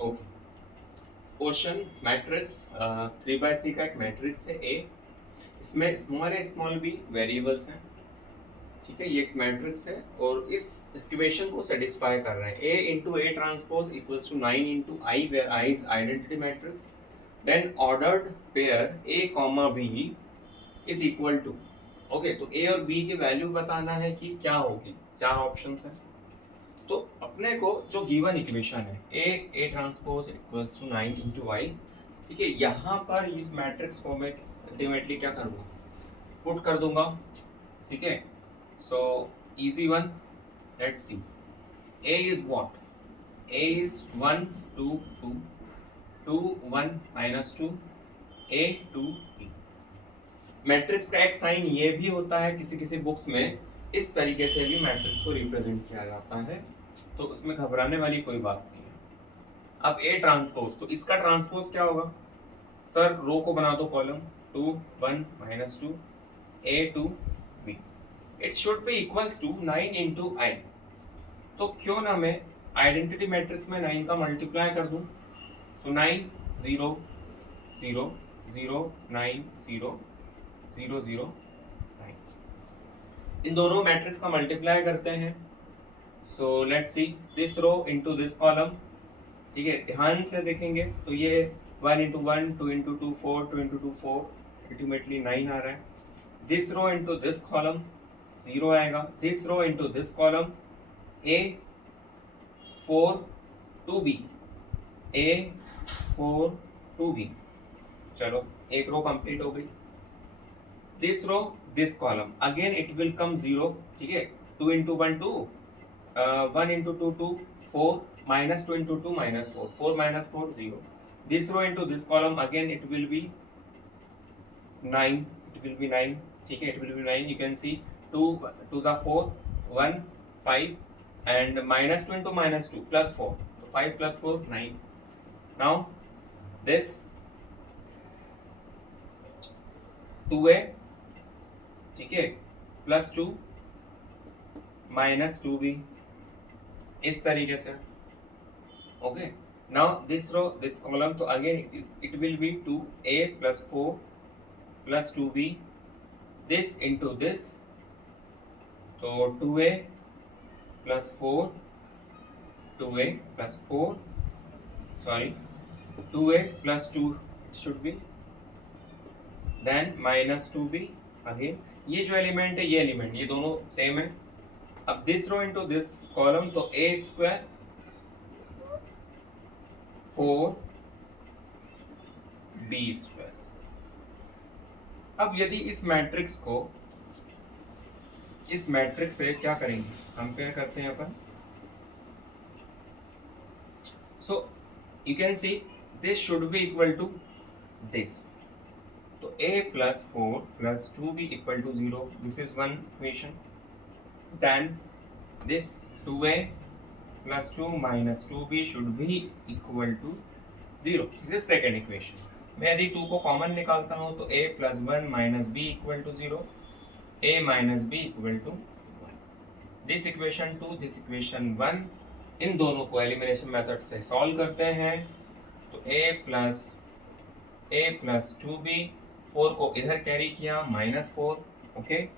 Okay, question matrix 3 by 3 का एक matrix है ए, इसमें स्मॉल ए स्मॉल बी वेरिएबल्स हैं। ठीक है, ये एक मैट्रिक्स है और इस इक्वेशन को सेटिस्फाई कर रहे हैं। A into A transpose equals to 9 into I, where I is identity matrix. Then ordered pair A comma B is equal to, okay, तो ए और बी की वैल्यू बताना है कि क्या होगी। 4 ऑप्शंस हैं। तो अपने को जो गिवन इक्वेशन है A transpose equals to 9 into I, ठीक है, यहाँ पर इस मैट्रिक्स को मैं अल्टीमेटली क्या करूँगा, पुट कर दूंगा। ठीक है, so easy one, let's see. A is what, A is 1 2 2 2 1 -2 a 2 b। Matrix का एक साइन ये भी होता है, किसी किसी बुक्स में इस तरीके से भी मैट्रिक्स को रिप्रेजेंट किया जाता है, तो उसमें घबराने वाली कोई बात नहीं है। अब ए ट्रांसपोज, तो इसका ट्रांसपोज क्या होगा सर, रो को बना दो column 2 1 -2 a 2 b, it should be equals to 9 into I. तो क्यों ना मैं आइडेंटिटी मैट्रिक्स में 9 का मल्टीप्लाई कर दूं। सो 9 0 0 0 9 0 0 0 9, इन दोनों मैट्रिक्स का मल्टीप्लाई करते हैं। So let's see this row into this column. ठीक है, ध्यान से देखेंगे तो ये 1 इंटू 1 2 इंटू 2 4 2 इंटू 2 4, अल्टीमेटली 9 आ रहा है। This row into this column 0 आएगा। This row into this column a 4 2b a 4 2b। चलो, एक रो कंप्लीट हो गई। This row this column again it will come 0। ठीक है, 2 into 1 2, 1 into 2 2 4 -2 into 2 -4 4 -4 0। This row into this column again it will be 9, it will be 9। ठीक है, it will be 9। you can see 2 2s are 4 1 5 and -2 into -2 plus 4, so 5 plus 4 9। now this 2a, ठीक है, plus 2 minus 2b, इस तरीके से। Okay, now this row this column, तो again it will be 2a plus 4 plus 2b, this into this, तो 2a plus 4 2a plus 4 sorry 2a plus 2 should be, then minus 2b again. ये जो element है ये element, ये दोनों same है। अब this row into this column, तो a स्क्वायर 4 b स्क्वायर। अब यदि इस मैट्रिक्स को इस मैट्रिक्स से क्या करेंगे, कंपेयर करते हैं अपन। So you can see this should be equal to this, तो a plus 4 plus 2b equal to 0, this is one equation। then this 2a plus 2 minus 2b should be equal to 0, this is second equation। मैं यदि 2 को common निकालता हूं तो a plus 1 minus b equal to 0, a minus b equal to 1। this equation 2 this equation 1, इन दोनों को elimination method से solve करते हैं, तो a plus 2b, 4 को इधर कैरी किया -4, okay,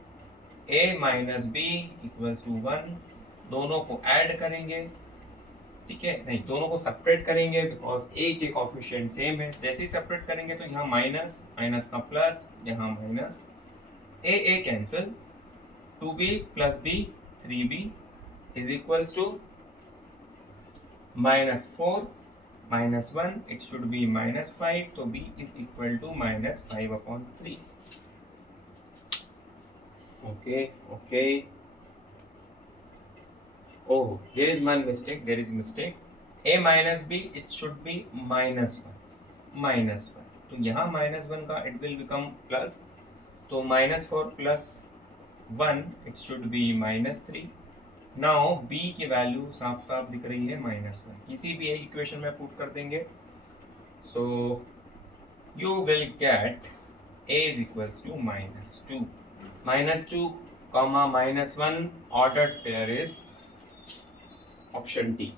a minus b equals to 1, दोनों को ऐड करेंगे। ठीक है, नहीं, दोनों को सेपरेट करेंगे बिकॉज a के कोएफिशिएंट सेम है। जैसे ही सेपरेट करेंगे तो यहाँ माइनस माइनस का प्लस, यहाँ minus, a cancel, 2b plus b 3b is equals to -4 -1, it should be -5, तो b is equal to -5/3। okay, oh, there is one mistake, a minus b it should be -1, तो यहाँ -1 का it will become plus, तो -4 plus 1 it should be -3। Now b की value साफ साफ दिख रही है -1, किसी भी एक इक्वेशन में पुट कर देंगे, so you will get a is equals to -2 -1, ordered pair is option D।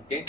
Okay,